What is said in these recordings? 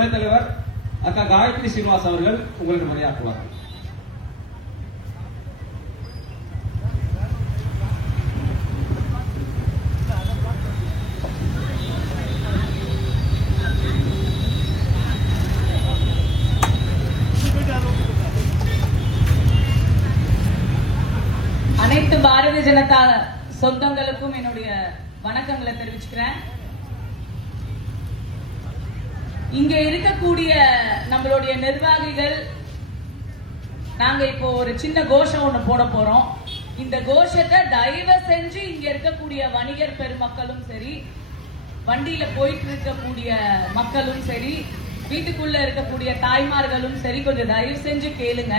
துணைத் தலைவர் அக்கா காயத்ரி ஸ்ரீனிவாஸ் அவர்கள் உங்களுக்கு உரையாற்றுவார்கள். அனைத்து பாரதிய ஜனதா சொந்தங்களுக்கும் என்னுடைய வணக்கங்களை தெரிவிச்சுக்கிறேன். இங்க இருக்கக்கூடிய நம்மளுடைய நிர்வாகிகள் நாங்க இப்போ ஒரு சின்ன கோஷம் ஒண்ணு போட போறோம். இந்த கோஷத்தை தயவு செஞ்சு இங்க இருக்கக்கூடிய வணிகர் பெருமக்களும் சரி, வண்டியில போயிட்டு இருக்கக்கூடிய மக்களும் சரி, வீட்டுக்குள்ள இருக்கக்கூடிய தாய்மார்களும் சரி, கொஞ்சம் தயவு செஞ்சு கேளுங்க.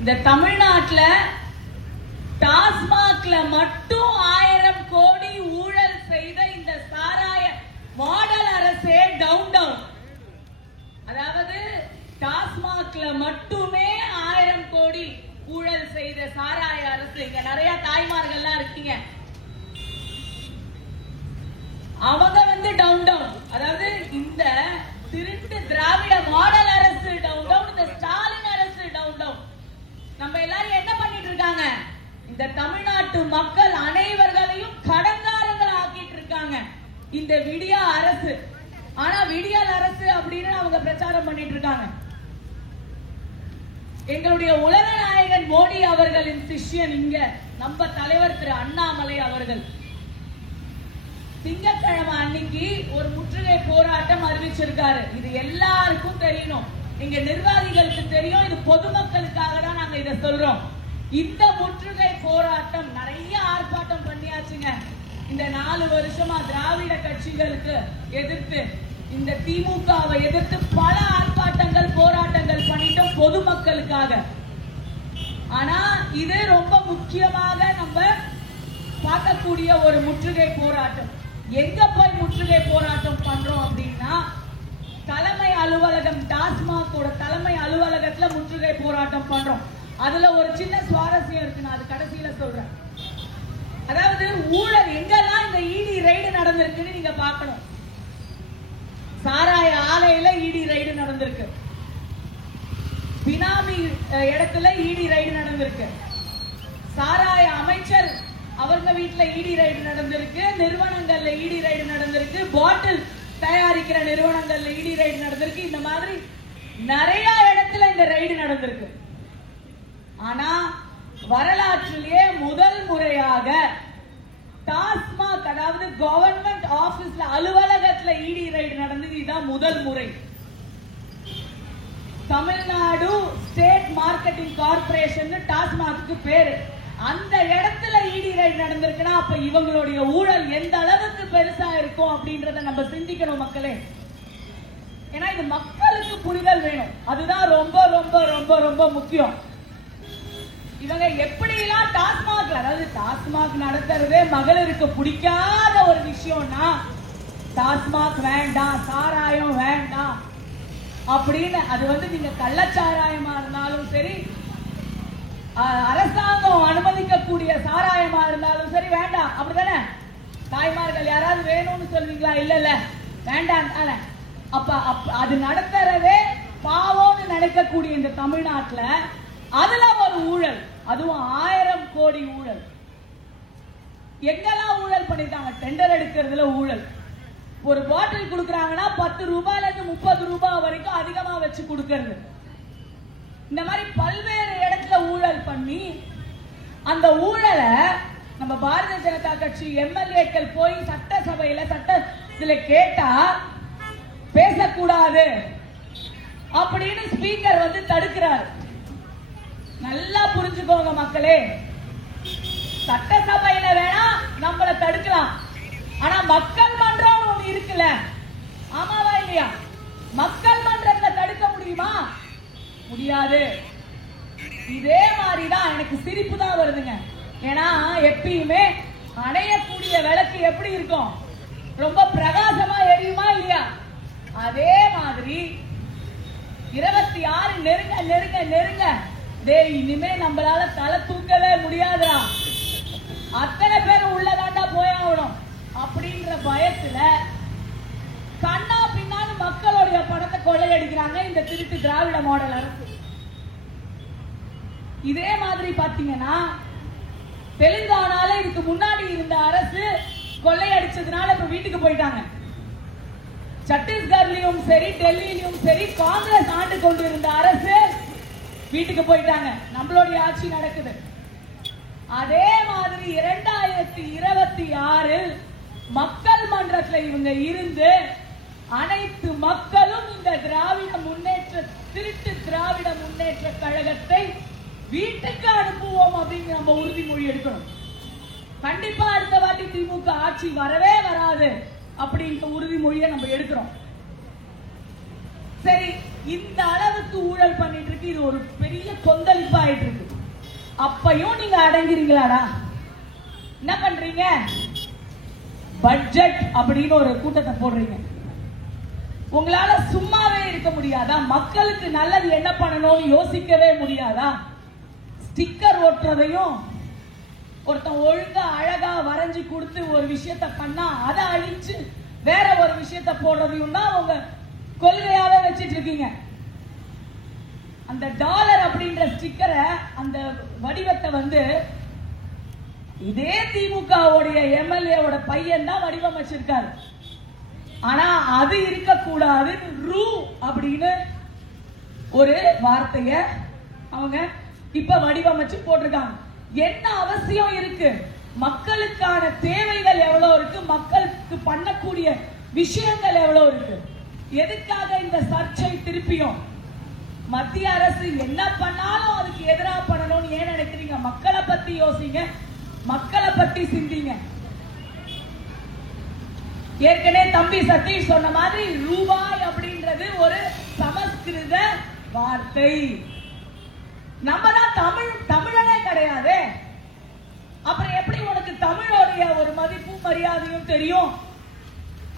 இந்த தமிழ்நாட்டுல டாஸ்மாக்ல மட்டும் 1000 கோடி ஊழல் செய்த இந்த சாராய மாடல் அரசே டவுன். அதாவது டாஸ்மாக்ல மட்டுமே 1000 கோடி ஊழல் செய்த சாராய அரசு. இங்க நிறைய தாய்மார்கள்லாம் இருக்கீங்க. அவங்க டவுன். அதாவது இந்த திருட்டு திராவிட மாடல் அரசு டவுன், இந்த ஸ்டாலின் அரசு டவுன். நம்ம எல்லாரும் என்ன பண்ணிட்டு இருக்காங்க? இந்த தமிழ்நாட்டு மக்கள் அனைவர்களையும் கடன்காரங்கள் ஆக்கிட்டு இருக்காங்க இந்த விடியா அரசு. ஆனா விடியல் அரசு அப்படின்னு அவங்க பிரச்சாரம் பண்ணிட்டு இருக்காங்க. எங்களுடைய உலக நாயகன் மோடி அவர்களின் சிஷ்யன் இங்க நம்ம தலைவர் திரு அண்ணாமலை அவர்கள் திங்கட்கிழமை அன்னைக்கு ஒரு முற்றுகை போராட்டம் அறிவிச்சிருக்காரு. இது எல்லாருக்கும் தெரியணும், எங்க நிர்வாகிகளுக்கு தெரியும், இது பொதுமக்களுக்காக தான் நாங்க இதை சொல்றோம். இந்த முற்றுகை போராட்டம் நிறைய ஆர்ப்பாட்டம் பண்ணியாச்சுங்க. இந்த 4 வருஷமா திராவிட கட்சிகளுக்கு எதிர்த்து, இந்த திமுகவை எதிர்த்து பல ஆர்ப்பாட்டங்கள் போராட்டங்கள் பண்ணிட்டோம் பொதுமக்களுக்காக. ஆனா இது ரொம்ப முக்கியமாக நம்ம பார்க்கக்கூடிய ஒரு முற்றுகை போராட்டம். எங்க போய் முற்றுகை போராட்டம் பண்றோம் அப்படின்னா, தலைமை அலுவலகம், டாஸ்மாகோட தலைமை அலுவலகத்துல முற்றுகை போராட்டம் பண்றோம். அதுல ஒரு சின்ன சுவாரஸ்யம் இருக்கு, நான் அது கடைசியில சொல்றேன். அதாவது ஊழல் எங்கெல்லாம் இந்த இடி ரைடு நடந்திருக்குன்னு நீங்க பார்க்கணும். சாராய ஆலையில இடி ரைடு நடந்திருக்கு, பினாமி இடத்துல இடி ரைடு நடந்திருக்கு, சாராய அமைச்சர் அவங்க வீட்டுல இடி ரைடு நடந்திருக்கு, நிறுவனங்கள்ல இடி ரைடு நடந்திருக்கு, பாட்டில் தயாரிக்கிற நிறுவனங்கள்ல இடி ரைடு நடந்திருக்கு. இந்த மாதிரி நிறைய இடத்துல இந்த ரைடு நடந்திருக்கு. ஆனா வரலாற்றிலேயே முதல் முறையாக டாஸ்மாக், அதாவது கவர்மெண்ட் ஆபீஸ்ல அலுவலகத்துல இடி ரைடு நடந்தது. இதுதான் முதல் முறை. Tamil Nadu state marketing corporation TASMAC பேரு. அந்த இடத்துல இடி ரைடு நடந்திருக்குன்னா அப்ப இவங்களுடைய ஊழல் எந்த அளவுக்கு பெருசா இருக்கும் அப்படின்றத நம்ம சிந்திக்கணும் மக்களே. ஏன்னா இது மக்களுக்கு புரிதல் வேணும், அதுதான் ரொம்ப ரொம்ப ரொம்ப ரொம்ப முக்கியம். இவங்க எப்படி எல்லாம் டாஸ்மாக், அதாவது டாஸ்மாக் நடத்துறதே மகளிருக்கு பிடிக்காத ஒரு விஷயம்னா, டாஸ்மாக் வேண்டாம், சாராயம் வேண்டாம் அப்படின்னு, அது நீங்க கள்ளச்சாராயமா இருந்தாலும் சரி, அரசாங்கம் அனுமதிக்கக்கூடிய சாராயமா இருந்தாலும் சரி வேண்டாம், அப்படிதானே? தாய்மார்கள் யாராவது வேணும்னு சொல்வீங்களா? இல்ல வேண்டாம் தானே. அப்ப அது நடத்துறதே பாவம்னு நினைக்கக்கூடிய இந்த தமிழ்நாட்டுல அதுல ஒரு ஊழல், அதுவும் 1000 கோடி ஊழல். எங்கெல்லாம் ஊழல் பண்ணிருக்காங்க? டெண்டர் எடுக்கிறதுல ஊழல். ஒரு பாட்டில் கொடுக்கறாங்கன்னா 10 ரூபாயில இருந்து 30 ரூபாய் வரைக்கும் அதிகமா வச்சு கொடுக்கறது. இந்த மாதிரி பல்வேறு இடத்துல ஊழல் பண்ணி, அந்த ஊழலை நம்ம பாரதிய ஜனதா கட்சி எம்எல்ஏக்கள் போய் சட்டசபையில சட்டத்துல கேட்டா பேசக்கூடாது அப்படின்னு ஸ்பீக்கர் தடுக்கிறார். நல்லா புரிஞ்சுக்கோங்க மக்களே, சட்டசபையில வேணா நம்மள தடுக்கலாம், ஆனா மக்கள் மன்றம் ஒண்ணு இருக்குல்ல, ஆமாவா இல்லையா? மக்கள் மன்றத்துல தடுக்க முடியுமா? முடியாது. இதே மாதிரிதான் எனக்கு சிரிப்பு தான் வருதுங்க. ஏன்னா எப்பயுமே அணையக்கூடிய விளக்கு எப்படி இருக்கும்? ரொம்ப பிரகாசமா எரியுமா இல்லையா? அதே மாதிரி 26 நெருங்க நெருங்க நெருங்க, இனிமே நம்மளால தலை தூக்கவே முடியாதுடா, அத்தனை பேர் உள்ளதாண்டா போயாகணும் அப்படின்ற பயத்துல கண்ணா கொள்ளையடிக்கிறாங்க இந்த திருட்டு திராவிட மாடல் அரசு. இதே மாதிரி பாத்தீங்கன்னா தெலுங்கானால இதுக்கு முன்னாடி இருந்த அரசு கொள்ளையடிச்சதுனால இப்ப வீட்டுக்கு போயிட்டாங்க. சத்தீஸ்கர்லயும் சரி டெல்லியிலும் சரி காங்கிரஸ் ஆண்டு கொண்டு இருந்த அரசு வீட்டுக்கு போயிட்டாங்க. நம்மளுடைய ஆட்சி நடக்குது. அதே மாதிரி 2026 மக்கள் மன்றத்தில் இவங்க இருந்து அனைத்து மக்களும் இந்த திருட்டு திராவிட முன்னேற்ற கழகத்தை வீட்டுக்கு அனுப்புவோம் அப்படின்னு நம்ம உறுதிமொழி எடுக்கணும். கண்டிப்பா அடுத்த வாட்டி திமுக ஆட்சி வரவே வராது அப்படின்ற உறுதிமொழியை நம்ம எடுக்கிறோம். சரி, இந்த அளவுக்கு ஊழல் பண்ணிட்டு இருக்கு, இது ஒரு பெரிய கொந்தளிப்பா ஆயிட்டு இருக்கு. அப்பையும் நீங்க அடங்கிறீங்களாடா? என்ன பண்றீங்க? பட்ஜெட் அப்படின்னு ஒரு கூட்டத்தை போடுறீங்க. உங்களால சும்மாவே இருக்க முடியாதா? மக்களுக்கு நல்லது என்ன பண்ணணும்னு யோசிக்கவே முடியாதா? ஸ்டிக்கர் ஓட்டுறதையும் ஒருத்தன் ஒழுங்கா அழகா வரைஞ்சி கொடுத்து ஒரு விஷயத்த பண்ணா அதை அழிச்சு வேற ஒரு விஷயத்த போடுறதையும் தான் உங்க கொள்கையாவே வச்சிட்டு இருக்கீங்க. அந்த டாலர் அப்படின்ற ஸ்டிக்கரை அந்த வடிவத்தை வந்து இதே திமுகவுடைய எம்எல்ஏவோட பையன் தான் வடிவமைச்சிருக்காரு. ஆனா அது இருக்கக்கூடாது ரூ அப்படின்னு ஒரு வார்த்தைய அவங்க இப்ப வடிவமைச்சு போட்டிருக்காங்க. என்ன அவசியம் இருக்கு? மக்களுக்கான தேவைகள் எவ்வளவு இருக்கு, மக்களுக்கு பண்ணக்கூடிய விஷயங்கள் எவ்வளவு இருக்கு. எதுக்காக இந்த சர்ச்சை? திருப்பியும் மத்திய அரசு என்ன பண்ணாலும் அதுக்கு எதிராக பண்ணணும்னு ஏன் நினைக்கிறீங்க? மக்களை பத்தி யோசிங்க, மக்களை பத்தி சிந்திங்க. ஏற்கனவே தம்பி சதீஷ் சொன்ன மாதிரி ரூபாய் அப்படின்றது ஒரு சமஸ்கிருத வார்த்தை. நம்ம தான் தமிழனே கிடையாது. அப்புறம் எப்படி உனக்கு தமிழோடைய ஒரு மதிப்பும் மரியாதையும் தெரியும்?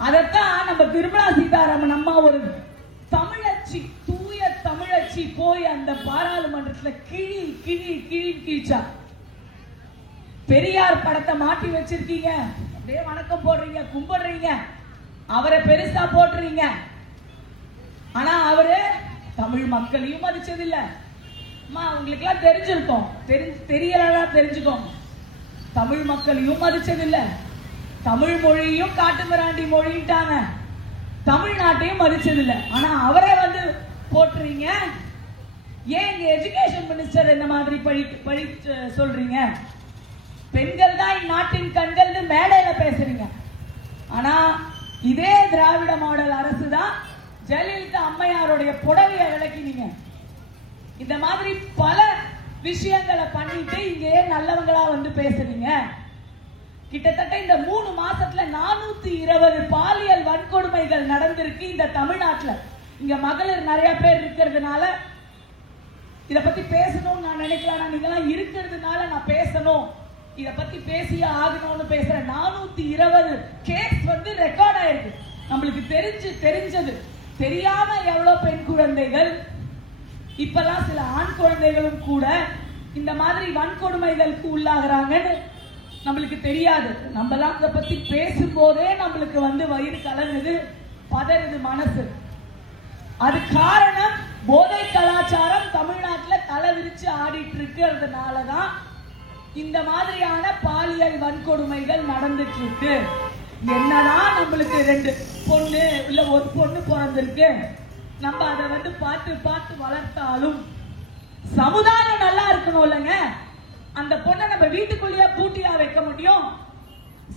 அதத்தான் நம்ம நிர்மலா சீதாராமன் அம்மா ஒரு தமிழச்சி, தூய தமிழச்சி போய் அந்த பாராளுமன்றத்துல கிழி கிழி கிழி கிழிச்சா. பெரியார் படத்தை மாட்டி வச்சிருக்கீங்க, அப்படியே வணக்கம் போடுறீங்க, கும்பிடுறீங்க, அவரை பெருசா போட்டுறீங்க. ஆனா அவரு தமிழ் மக்களையும் மதிச்சதில்லை. உங்களுக்கு எல்லாம் தெரிஞ்சிருக்கும், தெரியலாம் தெரிஞ்சுக்கோங்க. தமிழ் மக்களையும் மதிச்சதில்லை, தமிழ் மொழியும் காட்டு மிராண்டி மொழிட்டாங்க, தமிழ்நாட்டையும் மதிச்சதில்லை. ஆனா அவரே வந்து போட்டுறீங்க. ஏன் எஜுகேஷன் மினிஸ்டர் இந்த மாதிரி பழி சொல்றீங்க? பெண்கள் தான் இந்நாட்டின் கண்கள் மேடையில பேசுறீங்க. ஆனா இதே திராவிட மாடல் அரசு தான் ஜெயலலிதா அம்மையாருடைய புடவையை விளக்கினீங்க. இந்த மாதிரி பல விஷயங்களை பண்ணிட்டு இங்கே நல்லவங்களா வந்து பேசுறீங்க. கிட்டத்தட்ட இந்த 3 மாசத்துல 420 பாலியல் வன்கொடுமைகள் நடந்திருக்கு இந்த தமிழ்நாட்டுல. இங்க மகளிர் நிறைய பேர் இருக்கிறதுனால இத பத்தி பேசணும்னு நான் நினைக்கிறேன். நீங்க எல்லாம் இருக்கிறதுனால நான் பேசணும், இத பத்தி பேசியே ஆகணும்னு பேசுறேன். 420 கேஸ் வந்து ரெக்கார்ட் ஆயிருக்கு. நம்மளுக்கு தெரிஞ்சது தெரியாம எவ்வளவு பெண் குழந்தைகள், இப்பெல்லாம் சில ஆண் குழந்தைகளும் கூட இந்த மாதிரி வன்கொடுமைகளுக்கு உள்ளாகிறாங்கன்னு நம்மளுக்கு தெரியாது. நம்மலாம் இதை பத்தி பேசும்போதே நம்மளுக்கு வந்து வயிறு கலங்குது, பதறுது மனசு. அது காரணம் போதை கலாச்சாரம் தமிழ்நாட்டில் தலை விரிச்சு ஆடிட்டு இருக்கிறதுனாலதான் இந்த மாதிரியான பாலியல் வன்கொடுமைகள் நடந்துட்டு இருக்கு. என்னதான் நம்மளுக்கு 2 பொண்ணு இல்ல ஒரு பொண்ணு பிறந்திருக்கு, நம்ம அதை வந்து பார்த்து பார்த்து வளர்த்தாலும் சமுதாயம் நல்லா இருக்கணும் இல்லைங்க. அந்த பொண்ணை நம்ம வீட்டுக்குள்ளேயே பூட்டியா வைக்க முடியும்?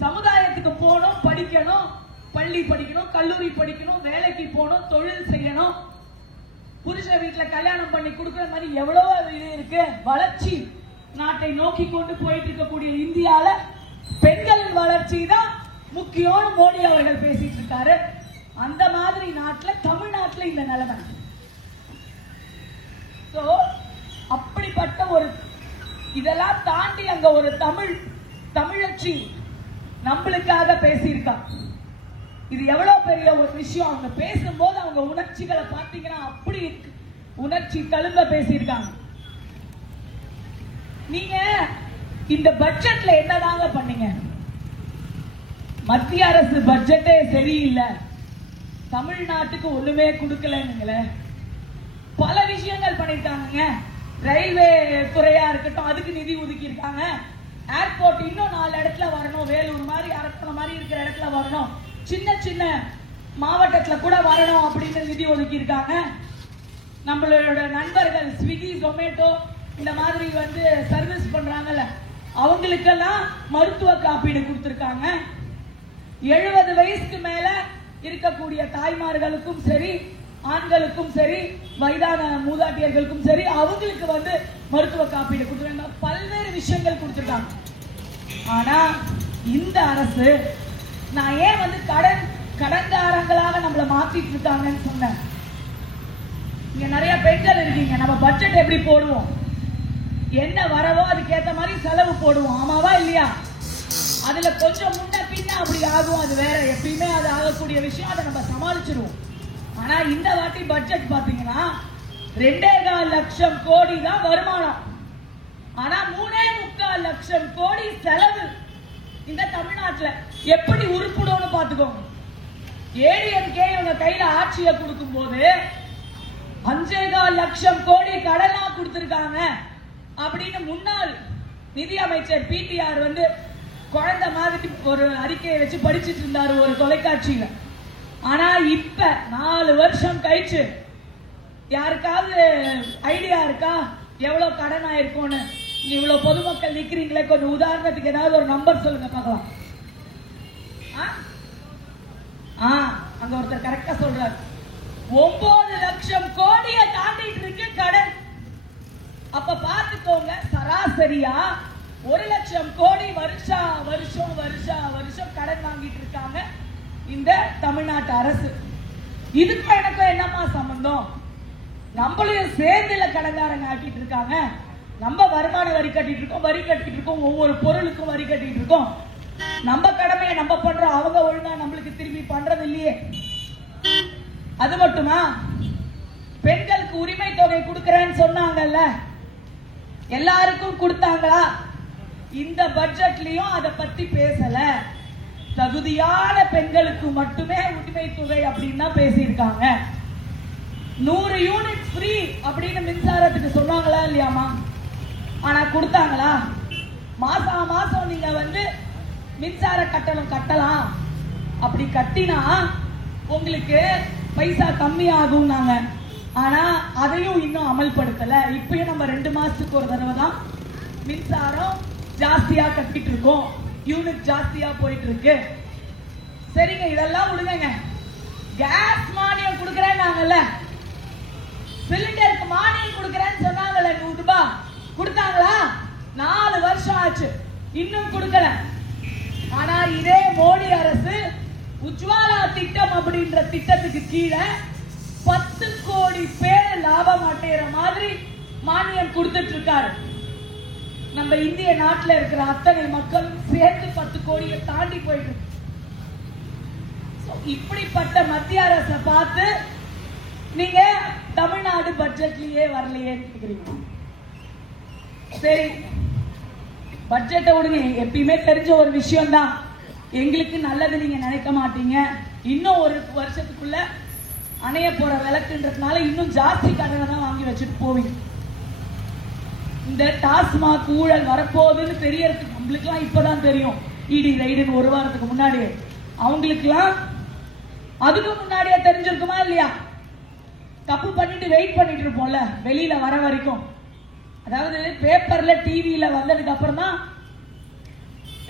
சமுதாயத்துக்கு போகணும், படிக்கணும், பள்ளி படிக்கணும், கல்லூரி படிக்கணும், வேலைக்கு போகணும், தொழில் செய்யணும். புருஷ வீட்டுல கல்யாணம் பண்ணி கொடுக்கிற மாதிரி எவ்வளவோ இது இருக்கு. வளர்ச்சி நாட்டை நோக்கி கொண்டு போயிட்டு இருக்கக்கூடிய இந்தியால பெண்கள் வளர்ச்சி தான் முக்கியம்னு மோடி அவர்கள் பேசிட்டு இருக்காரு. அந்த மாதிரி நாட்டுல தமிழ்நாட்டுல இந்த நிலைமை. அப்படிப்பட்ட ஒரு இதெல்லாம் தாண்டி அங்க ஒரு தமிழச்சி நம்மளுக்காக பேசியிருக்கா. இது எவ்வளவு பெரிய ஒரு விஷயம். அவங்க பேசும்போது அவங்க உணர்ச்சிகளை பார்த்தீங்கன்னா அப்படி உணர்ச்சி தழும்ப பேசியிருக்காங்க. நீங்க இந்த பட்ஜெட்ல என்னதாங்க பண்ணீங்க? மத்திய அரசு பட்ஜெட்டே சரியில்லை, தமிழ்நாட்டுக்கு ஒண்ணுமே கொடுக்கலங்களே. பல விஷயங்கள் பண்ணிருக்காங்க. ரயில்வே துறையா இருக்கட்டும், அதுக்கு நிதி ஒதுக்கி இருக்காங்க. ஏர்போர்ட் இன்னும் 4 இடத்துல வரணும், வேலூர் மாதிரி அரக்கோணம் மாதிரி இருக்கிற இடத்துல வரணும், சின்ன சின்ன மாவட்டத்துல கூட வரணும் அப்படின்னு நிதி ஒதுக்கி இருக்காங்க. நம்மளோட நண்பர்கள் ஸ்விக்கி ஜொமேட்டோ இந்த மாதிரி வந்து சர்வீஸ் பண்றாங்கல்ல, அவங்களுக்கெல்லாம் மருத்துவ காப்பீடு கொடுத்திருக்காங்க. 70 வயசுக்கு மேல இருக்கக்கூடிய தாய்மார்களுக்கும் சரி, ஆண்களுக்கும் சரி, வயதான மூதாட்டியர்களுக்கும் சரி, அவங்களுக்கு வந்து மருத்துவ காப்பீடு கொடுத்துருக்காங்க. பல்வேறு விஷயங்கள் கொடுத்துருக்காங்க. ஆனா இந்த அரசு, நான் ஏன் வந்து கடன்காரங்களாக நம்மள மாத்திட்டு இருக்காங்கன்னு சொன்னேன். இங்க நிறைய பெண்கள் இருக்கீங்க. நம்ம பட்ஜெட் எப்படி போடுவோம், என்ன வரவோ அதுக்கேற்ற மாதிரி செலவு போடுவோம், ஆமாவா இல்லையா? அதுல கொஞ்சம் முன்ன பின்ன அப்படி ஆகும், அது வேற. எப்பயுமே அது ஆகக்கூடிய விஷயம், அதை நம்ம சமாளிச்சிருவோம். ஆனா இந்த வாட்டி பட்ஜெட் பாத்தீங்கன்னா 2.25 லட்சம் கோடி தான் வருமானம். ஆனா 3.25 லட்சம் கோடி செலவு இந்த தமிழ்நாட்டுல. எப்படி உருப்பிடும்னு பாத்துக்கோங்க. ஏடிஎம்கே இவங்க கையில ஆட்சியை கொடுக்கும் போது 5.25 லட்சம் கோடி கடனா கொடுத்திருக்காங்க அப்படின்னு முன்னாள் நிதி அமைச்சர் பிடிஆர் வந்து குழந்தை மாதிரி ஒரு அறிக்கையை வச்சு படிச்சுட்டு இருந்தாரு ஒரு தொலைக்காட்சியில. ஆனா இப்ப 4 வருஷம் கழிச்சு யாருக்காவது ஐடியா இருக்கா எவ்வளவு கடன் ஆயிருக்கும்னு? இவ்வளவு பொதுமக்கள் நிக்கிறீங்களே, கொஞ்சம் உதாரணத்துக்கு ஏதாவது ஒரு நம்பர் சொல்லுங்க பார்க்கலாம். அங்க ஒருத்தர் கரெக்டா சொல்றாரு, 9 லட்சம் கோடியை தாண்டிட்டு இருக்கு கடன். அப்ப பாத்துக்கோங்க, சராசரியா 1 லட்சம் கோடி வருஷம் கடன் வாங்கிட்டு இருக்காங்க இந்த தமிழ்நாட்டு அரசு. இதுக்கும் எனக்கும் என்னமா சம்பந்தம்? நம்மளையும் சேர்ந்துல கடன்காரங்க ஆக்கிட்டு இருக்காங்க. நம்ம வருமான வரி கட்டிட்டு இருக்கோம், ஒவ்வொரு பொருளுக்கும் வரி கட்டிட்டு இருக்கோம். நம்ம கடமையை நம்ம பண்றோம், அவங்க ஒழுங்கா நம்மளுக்கு திரும்பி பண்றது இல்லையே. அது மட்டுமா, பெண்களுக்கு உரிமை தொகை கொடுக்கறேன்னு சொன்னாங்கல்ல, எல்லாருக்கும் கொடுத்தாங்களா? இந்த பட்ஜெட்லயும் அதை பத்தி பேசல. தகுதியான பெண்களுக்கு மட்டுமே உரிமை தொகை அப்படின்னு தான் பேசியிருக்காங்க. 100 யூனிட் ஃப்ரீ அப்படின்னு மின்சாரத்துக்கு சொன்னாங்களா இல்லையாமா? ஆனா கொடுத்தாங்களா? மாசம் நீங்க வந்து மின்சார கட்டணம் கட்டலாம், அப்படி கட்டினா உங்களுக்கு பைசா கம்மி ஆகும் நாங்க. ஆனா அதையும் இன்னும் அமல்படுத்தல. இப்பயும் நம்ம 2 மாசத்துக்கு ஒரு தடவை தான் மின்சாரம் ஜாஸ்தியா கட்டிட்டு இருக்கோம், யூனிட் ஜாஸ்தியா போயிட்டு இருக்கு. சரிங்க, இதெல்லாம் விடுங்க. கேஸ் மானியம் கொடுக்கறேன்னாங்கல்ல, சிலிண்டருக்கு மானியம் கொடுக்கறேன்னு சொன்னாங்கல்ல, 100 ரூபாய் கொடுத்தாங்களா? 4 வருஷம் ஆச்சு, இன்னும் கொடுக்கல. ஆனா இதே மோடி அரசு உஜ்வாலா திட்டம் அப்படின்ற திட்டத்துக்கு கீழே 10 கோடி பேர் லாபம் அடைகிற மாதிரி மானியம் கொடுத்துட்டு இருக்காரு. நம்ம இந்திய நாட்டில் இருக்கிற அத்தனை மக்களும் சேர்த்து 10 கோடியை தாண்டி போயிட்டு. இப்படிப்பட்ட மத்திய அரசை பார்த்து நீங்க தமிழ்நாடு பட்ஜெட்லயே வரலையே கேக்குறீங்க. சரி, பட்ஜெட்டை விடுங்க. எப்பயுமே தெரிஞ்ச ஒரு விஷயம் தான், எங்களுக்கு நல்லது நீங்க நினைக்க மாட்டீங்க. இன்னும் ஒரு வருஷத்துக்குள்ள அணைய போற விளக்குன்றதுனால இன்னும் ஜாஸ்தி கடனை தான் வாங்கி வச்சுட்டு போவீங்க. இந்த டாஸ்மாக் ஊழல் வரப்போகுதுன்னு தெரியறதுக்கு நம்மளுக்குலாம் இப்பதான் தெரியும். இடி ரைடுன்னு 1 வாரத்துக்கு முன்னாடியே, அவங்களுக்குலாம் அதுக்கு முன்னாடியே தெரிஞ்சிருக்குமா இல்லையா? தப்பு பண்ணிட்டு வெயிட் பண்ணிட்டு இருப்போம்ல வெளியில வர வரைக்கும். அதாவது பேப்பர்ல டிவியில வந்ததுக்கு அப்புறம் தான்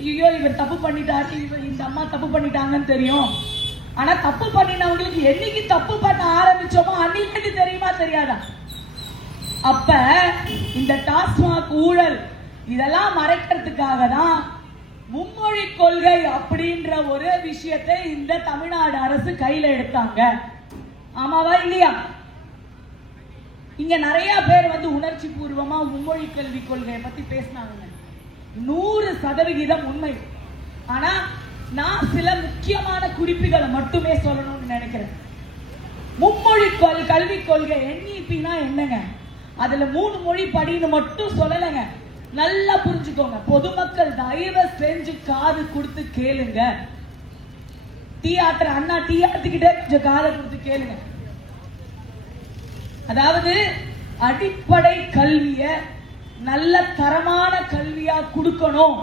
ஐயோ இவர் தப்பு பண்ணிட்டாரு, இந்த அம்மா தப்பு பண்ணிட்டாங்கன்னு தெரியும். ஆனா தப்பு பண்ணினவங்களுக்கு என்னைக்கு தப்பு பண்ண ஆரம்பிச்சோமோ அன்னைக்கு தெரியுமா தெரியாதா? அப்ப இந்த டாஸ்மாக் ஊழல் இதெல்லாம் மறைக்கிறதுக்காக தான் மும்மொழி கொள்கை அப்படின்ற ஒரு விஷயத்தை இந்த தமிழ்நாடு அரசு கையில எடுத்தாங்க. ஆமாவா இல்லையா? இங்க நிறைய பேர் வந்து உணர்ச்சி பூர்வமா மும்மொழி கல்வி கொள்கையை பத்தி பேசினாங்க. 100% உண்மை. ஆனா நான் சில முக்கியமான குறிப்புகளை மட்டுமே சொல்லணும்னு நினைக்கிறேன். மும்மொழி கல்வி கொள்கை NEP-னா என்னங்க? அதுல 3 மொழி படின்னு மட்டும் சொல்லலைங்க. நல்லா புரிஞ்சுக்கோங்க. பொதுமக்கள் தயவு செஞ்சு காது கொடுத்து கேளுங்க. அண்ணா டீ ஆத்துக்கிட்டே கொஞ்சம் காதை கொடுத்து கேளுங்க. அதாவது அடிப்படை கல்விய நல்ல தரமான கல்வியா கொடுக்கணும்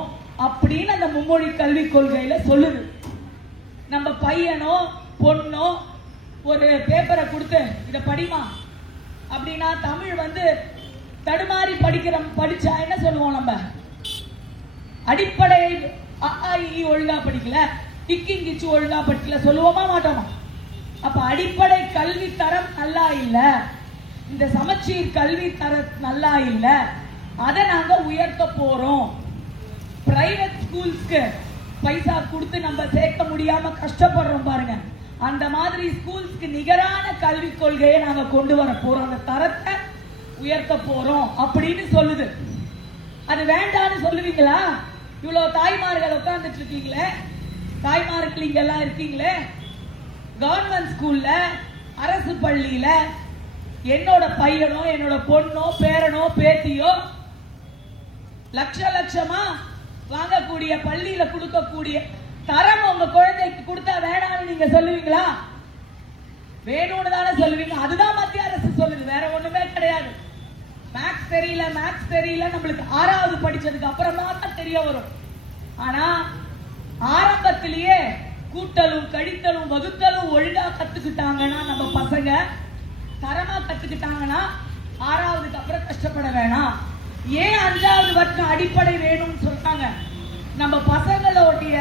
அப்படின்னு அந்த மும்மொழி கல்வி கொள்கையில சொல்லுது. நம்ம பையனோ பொண்ணோ ஒரு பேப்பரை கொடுத்து இத படிமா அப்படின்னா தமிழ் தடுமாறி படிச்சா என்ன சொல்லுவோம்? நம்ம அடிப்படை ஒழுங்கா படிக்கல, கிச்சு ஒழுங்கா படிக்கல சொல்லுவோமா மாட்டோமா? அப்ப அடிப்படை கல்வி தரம் நல்லா இல்ல, இந்த சமச்சீர் கல்வி தரம் நல்லா இல்ல, அதை நாங்க உயர்த்த போறோம். பிரைவேட் ஸ்கூல்ஸ்க்கு பைசா கொடுத்து நம்ம சேர்க்க முடியாம கஷ்டப்படுறோம் பாருங்க, அந்த மாதிரி ஸ்கூல்ஸ்க்கு நிகரான கல்வி கொள்கையை நாங்க கொண்டு வர போறோம், அந்த தரத்தை உயர்த்த போறோம் அப்படின்னு சொல்லுது. அது வேண்டான்னு சொல்லுவீங்களா? இவ்வளவு தாய்மார்கள் உட்கார்ந்துட்டு இருக்கீங்களே, தாய்மார்கள் இங்க எல்லாம் இருக்கீங்களே, கவர்மெண்ட் ஸ்கூல்ல அரசு பள்ளியில என்னோட பையனோ என்னோட பொண்ணோ பேரனோ பேத்தியோ லட்சமா வாங்கக்கூடிய பள்ளியில கொடுக்கக்கூடிய தரம் உங்க குழந்தைக்கு கொடுத்தா வேணாம்னு நீங்க சொல்லுவீங்களா? வேணும்னு தானே சொல்லுவீங்க. அதுதான் மத்திய அரசு சொல்லுது, வேற ஒண்ணுமே கிடையாது. மேக்ஸ் தெரியல நம்மளுக்கு 6வது படிச்சதுக்கு அப்புறமா தான் தெரிய வரும். ஆனா ஆரம்பத்திலேயே கூட்டலும் கழித்தலும் வகுத்தலும் ஒழுங்கா கத்துக்கிட்டாங்கன்னா நம்ம பசங்க தரமா கத்துக்கிட்டாங்கன்னா 6வதுக்கு அப்புறம் கஷ்டப்பட வேணாம். ஏன் 5வது வரைக்கும் அடிப்படை வேணும்னு சொல்றாங்க? நம்ம பசங்களுடைய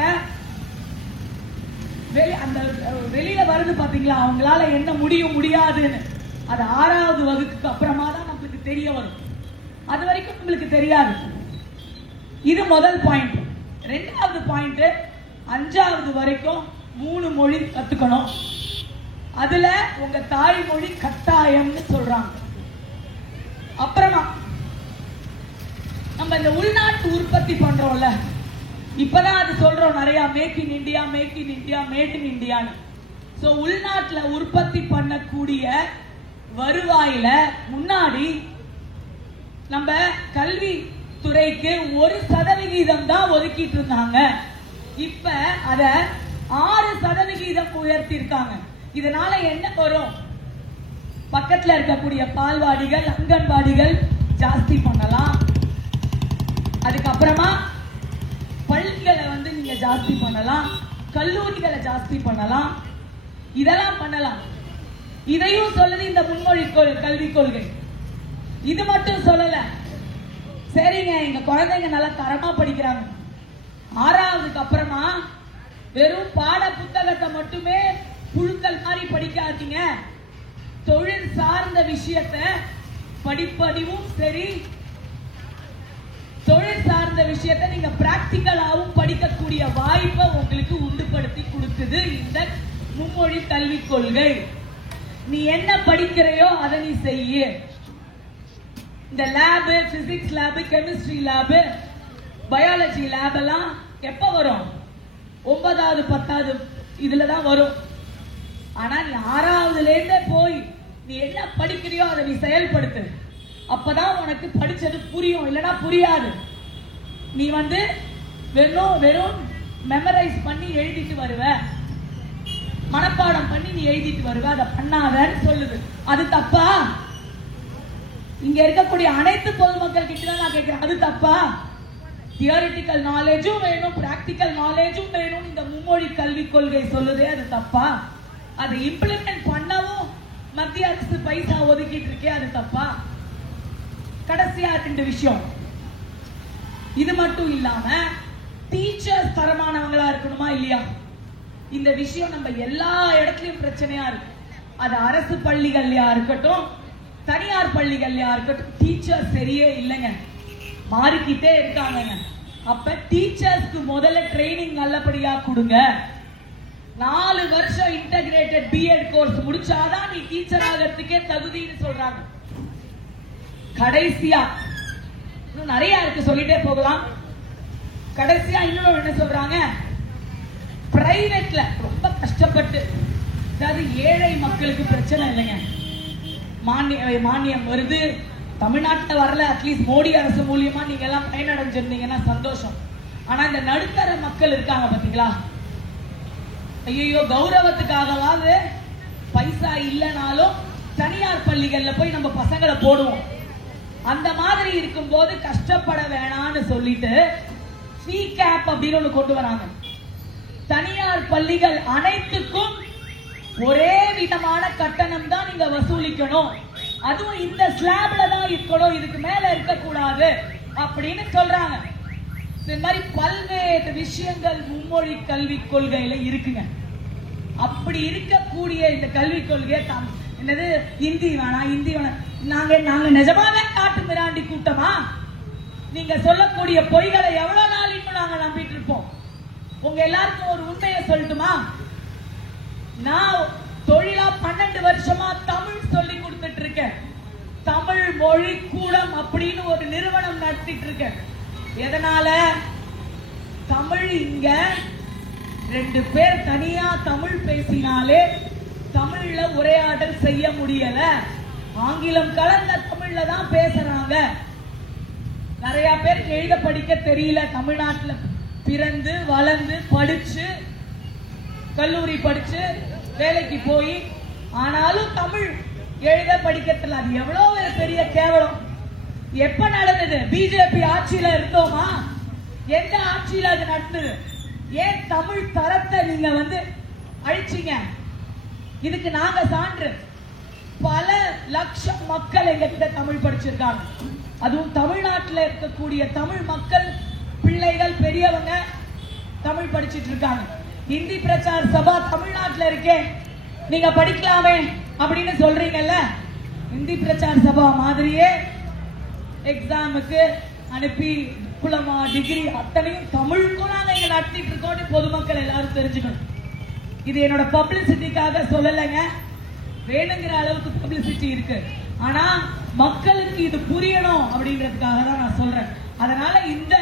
அந்த வெளியில வருது பாத்தீங்களா, அவங்களால என்ன முடியாதுன்னு, அது 6வது வகுப்புக்கு அப்புறமா தான் நம்மளுக்கு தெரிய வரும். அது வரைக்கும் நம்மளுக்கு தெரியாது. இது முதல் பாயிண்ட். 2வது பாயிண்ட், 5வது வரைக்கும் 3 மொழி கத்துக்கணும். அதுல உங்க தாய்மொழி கட்டாயம்னு சொல்றாங்க. அப்புறமா நம்ம இந்த உள்நாட்டு உற்பத்தி பண்றோம்ல, இப்பதான் அது சொல்றோம் நிறைய, make in India made in இந்தியான்னு. சோ உள்நாட்டுல உற்பத்தி பண்ணக்கூடிய வருவாயில முன்னாடி நம்ம கல்வி துறைக்கு 1% தான் ஒதுக்கிட்டு இருந்தாங்க. இப்ப அத 6% உயர்த்தி இருக்காங்க. இதனால என்ன வரும்? பக்கத்துல இருக்கக்கூடிய பால்வாடிகள் அங்கன்வாடிகள் ஜாஸ்தி பண்ணலாம். அதுக்கப்புறமா பள்ளிகளை நீங்க ஜாஸ்தி பண்ணலாம், கல்லூரிகளை ஜாஸ்தி பண்ணலாம், இதெல்லாம் பண்ணலாம். இதையும் சொல்லுது இந்த முன்மொழி கல்வி கொள்கை. இது மட்டும் சொல்லல, சரிங்க எங்க குழந்தைங்க நல்லா தரமா படிக்கிறாங்க, 6வதுக்கு அப்புறமா வெறும் பாட புத்தகத்தை மட்டுமே புழுக்கள் மாதிரி படிக்காதீங்க, தொழில் சார்ந்த விஷயத்தை படிப்படிவும் சரி, தொழில் சார்ந்த விஷயத்தை நீங்க பிராக்டிகலாவும் படிக்கக்கூடிய வாய்ப்பை உங்களுக்கு உண்டுபடுத்தி கொடுக்குது இந்த மும்மொழி கல்வி கொள்கை. நீ என்ன படிக்கிறையோ அதை நீ செய்ய. இந்த lab, physics lab, chemistry lab, biology lab எல்லாம் எப்ப வரும்? 9வது 10வது இதுலதான் வரும். ஆனா நீ 6வதுல இருந்தே போய் நீ என்ன படிக்கிறியோ அதை நீ செயல்படுத்து. அப்பதான் உனக்கு படிச்சது புரியும், இல்லனா புரியாது. நீ வெறும் மெமரைஸ் பண்ணி எழுதிட்டு வருவ, மனப்பாடம் பண்ணி நீ எழுதிட்டு வருவ, அதை பண்ணாதன்னு சொல்லுது. அது தப்பா? இங்க இருக்கக்கூடிய அனைத்து பொதுமக்கள் கிட்ட நான் கேட்கிறேன், அது தப்பா? தியரிட்டிக்கல் நாலேஜும் வேணும், பிராக்டிக்கல் நாலேஜும் வேணும் இந்த மும்மொழி கல்வி கொள்கை சொல்லுதே, அது தப்பா? அதை இம்ப்ளிமெண்ட் பண்ணவும் மத்திய அரசு பைசா ஒதுக்கிட்டு இருக்கே, அது தப்பா? கடைசியா 2 விஷயம். இது மட்டும் இல்லாம டீச்சர்ஸ் தரமானவங்களா இருக்கணுமா இல்லையா? இந்த விஷயம் நம்ம எல்லா இடத்துலயும் பிரச்சனையா இருக்கு. அது அரசு பள்ளிகள்லயா இருக்கட்டும், தனியார் பள்ளிகள்லயா இருக்கட்டும், டீச்சர்ஸ் சரியே இல்லைங்க, மாறிக்கிட்டே இருக்காங்க. அப்ப டீச்சர்ஸ்க்கு முதல்ல ட்ரைனிங் நல்லபடியா கொடுங்க. 4 வருஷம் இன்டகிரேட்டட் பிஎட் கோர்ஸ் முடிச்சாதான் நீ டீச்சர் ஆகிறதுக்கே தகுதின்னு சொல்றாங்க. கடைசியா இன்னும் நிறைய இருக்கு, சொல்லிட்டே போகலாம். கடைசியா இன்னும் என்ன சொல்றாங்க? பிரைவேட்ல ரொம்ப கஷ்டப்பட்டு, அதாவது ஏழை மக்களுக்கு பிரச்சனை இல்லைங்க, மானியம் வருது, தமிழ்நாட்டில் வரல, அட்லீஸ்ட் மோடி அரசு மூலியமா நீங்க எல்லாம் பயனடைஞ்சிருந்தீங்கன்னா சந்தோஷம். ஆனா இந்த நடுத்தர மக்கள் இருக்காங்க பாத்தீங்களா, ஐயோ கௌரவத்துக்காகவாது பைசா இல்லைனாலும் தனியார் பள்ளிகள்ல போய் நம்ம பசங்களை போடுவோம். அந்த மாதிரி இருக்கும் போது கஷ்டப்பட வேணாம்னு சொல்லிட்டு ஃபீ கேப் அப்படின்னு ஒண்ணு கொண்டு வராங்க. தனியார் பள்ளிகள் அனைத்துக்கும் ஒரே விதமான கட்டணம் தான் நீங்க வசூலிக்கணும், அதுவும் இந்த ஸ்லாப்ல தான் இருக்கணும், இதுக்கு மேல இருக்கக்கூடாது அப்படின்னு சொல்றாங்க. இந்த மாதிரி பல்வேறு விஷயங்கள் மும்மொழி கல்விக் கொள்கையில இருக்குங்க. அப்படி இருக்கக்கூடிய இந்த கல்விக் கொள்கையை என்னது இந்தி வேணாம் இந்தி வேணாம், நாங்க நிஜமாவே காட்டு மிராண்டி கூட்டமா? நீங்க சொல்லக்கூடிய பொய்களை எவ்வளவு நாள் இன்னும் நாங்க நம்பிட்டு இருப்போம்? உங்க எல்லாருக்கும் ஒரு உண்மையை சொல்லட்டுமா? நான் தொழிலா 12 வருஷமா தமிழ் சொல்லி கொடுத்துட்டு இருக்கேன். தமிழ் மொழி கூடம் அப்படின்னு ஒரு நிறுவனம் நடத்திட்டு இருக்கேன். எதனால? தமிழ் இங்க 2 பேர் தனியா தமிழ் பேசினாலே தமிழ்ல உரையாடல் செய்ய முடியல. ஆங்கிலம் கலந்த தமிழ்ல தான் பேசுறாங்க. நிறைய பேர் எழுத படிக்க தெரியல. தமிழ்நாட்டுல பிறந்து வளர்ந்து படிச்சு கல்லூரி படிச்சு வேலைக்கு போய் ஆனாலும் தமிழ் எழுத படிக்கிறதுல அது எவ்வளவு பெரிய கேவலம். எப்ப நடந்தது? பிஜேபி ஆட்சியில இருந்தோமா? எந்த ஆட்சியில அது நடந்தது? ஏன் தமிழ் தரத்தை நீங்க அழிச்சீங்க? இதுக்கு நாங்க சான்று. பல லட்சம் மக்கள் எங்க கிட்ட தமிழ் படிச்சிருக்காங்க. அதுவும் தமிழ்நாட்டில் இருக்கக்கூடிய தமிழ் மக்கள், பிள்ளைகள், பெரியவங்க தமிழ் படிச்சிட்டு இருக்காங்க. இந்தி பிரச்சார சபா தமிழ்நாட்டில் இருக்கேன், நீங்க படிக்கலாமே அப்படின்னு சொல்றீங்கல்ல. இந்தி பிரச்சார சபா மாதிரியே எக்ஸாமுக்கு அனுப்பி டிப்ளமா டிகிரி அத்தனையும் தமிழுக்கும் நாங்க இங்க நடத்திட்டு இருக்கோம். பொதுமக்கள் எல்லாரும் தெரிஞ்சுக்கணும். இது என்னோட பப்ளிசிட்டிக்காக சொல்லலைங்க, வேணுங்கிற அளவுக்கு பப்ளிசிட்டி இருக்கு. ஆனா மக்களுக்கு இது புரியணும் அப்படின்றதுக்காக தான் நான் சொல்றேன். அதனால இந்த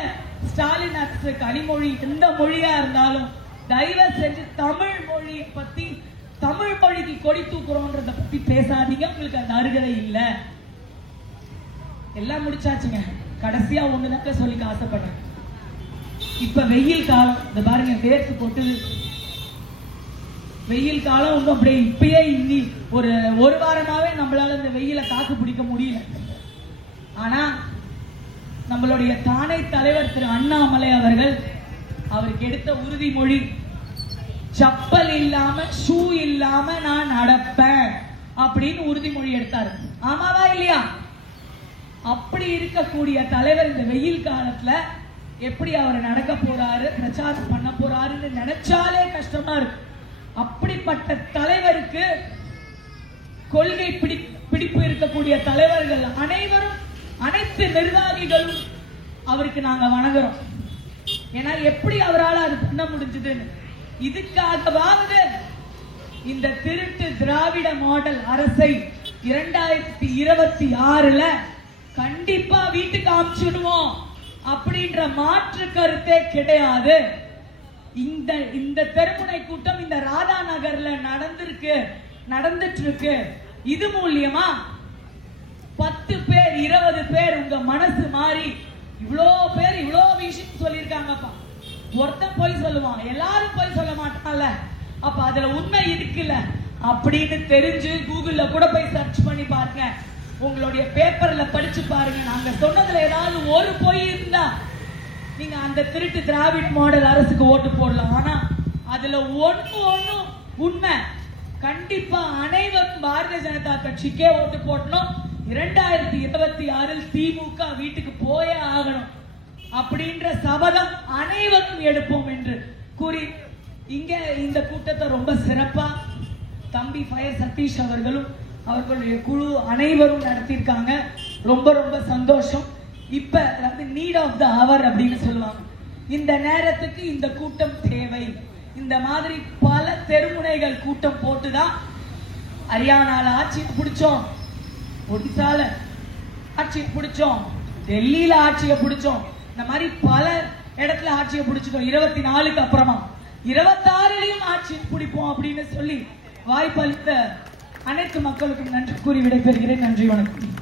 ஸ்டாலின் அரசு கனிமொழி எந்த மொழியா இருந்தாலும் தயவு செஞ்சு தமிழ் மொழியை பத்தி, தமிழ் மொழிக்கு கொடி தூக்குறோன்றத பத்தி பேசாதீங்க. உங்களுக்கு அந்த அருகதை இல்ல. எல்லாம் முடிச்சாச்சுங்க. கடைசியா ஒண்ணுதான் சொல்லிக்க ஆசைப்படுறேன். இப்ப வெயில் காலம், இந்த பாருங்க வேர்த்து போட்டு வெயில் காலம் ஒன்றும் அப்படியே இப்பயே இன்னி ஒரு வாரமாவே நம்மளால இந்த வெயில தாக்கு பிடிக்க முடியல. ஆனா நம்மளுடைய தானை தலைவர் திரு அண்ணாமலை அவர்கள் அவருக்கு எடுத்த உறுதிமொழி, செப்பல் இல்லாம ஷூ இல்லாம நான் நடப்பேன் அப்படின்னு உறுதிமொழி எடுத்தாரு. ஆமாவா இல்லையா? அப்படி இருக்கக்கூடிய தலைவர் இந்த வெயில் காலத்துல எப்படி அவர் நடக்க போறாரு, பிரச்சாரம் பண்ண போறாருன்னு நினைச்சாலே கஷ்டமா இருக்கு. அப்படிப்பட்ட தலைவருக்கு கொள்கை பிடிப்பு இருக்கக்கூடிய தலைவர்கள் அனைவரும், அனைத்து நிர்வாகிகளும் அவருக்கு நாங்க வணங்குறோம். ஏன்னா எப்படி அவரால் அது பண்ண முடிஞ்சதுன்னு. இதுக்காகவாவது இந்த திருட்டு திராவிட மாடல் அரசை 2026ல கண்டிப்பா வீட்டுக்கு அனுப்பிச்சுடுவோம் அப்படின்ற மாற்று கருத்தே கிடையாது. இந்த தெருமுனை கூட்டம் இந்த ராதா நகர்ல நடந்துட்டு இருக்கு. இது மூலியமா 10 பேர் 20 பேர் உங்க மனசு மாறி இவ்வளோ பேர் இவ்வளோ விஷயம் சொல்லியிருக்காங்கப்பா. ஒருத்தன் போய் சொல்லுவான், எல்லாரும் போய் சொல்ல மாட்டான்ல. அப்ப அதுல உண்மை இருக்குல்ல அப்படின்னு தெரிஞ்சு கூகுள்ல கூட போய் சர்ச் பண்ணி பாருங்க, உங்களுடைய பேப்பர்ல படிச்சு பாருங்க. நாங்க சொன்னதுல ஏதாவது ஒரு பொய் இருந்தா நீங்க அந்த திருட்டு திராவிட மாடல் அரசுக்கு ஓட்டு போடலாம். ஆனா அதுல ஒண்ணு உண்மை. கண்டிப்பா அனைவரும் பாரதிய ஜனதா கட்சிக்கே ஓட்டு போடணும். 2026 திமுக வீட்டுக்கு போயே ஆகணும் அப்படின்ற சபதம் அனைவரும் எடுப்போம் என்று கூறி இங்க இந்த கூட்டத்தை ரொம்ப சிறப்பா தம்பி ஃபயர் சதீஷ் அவர்களும் அவர்களுடைய குழு அனைவரும் நடத்தியிருக்காங்க. ரொம்ப ரொம்ப சந்தோஷம். இப்ப நீட் ஆஃப் த அவர் அப்படின்னு சொல்லுவாங்க. இந்த நேரத்துக்கு இந்த கூட்டம் தேவை. இந்த மாதிரி பல தெருமுனைகள் கூட்டம் போட்டுதான் ஹரியானால ஆட்சியை பிடிச்சோம், ஒடிசால ஆட்சியை பிடிச்சோம், டெல்லியில ஆட்சியை பிடிச்சோம். இந்த மாதிரி பல இடத்துல ஆட்சியை பிடிச்சிட்டோம். 24க்கு அப்புறமா 26லயும் ஆட்சியை பிடிப்போம் அப்படின்னு சொல்லி வாய்ப்பளித்த அனைத்து மக்களுக்கும் நன்றி கூறி விடைபெறுகிறேன். நன்றி, வணக்கம்.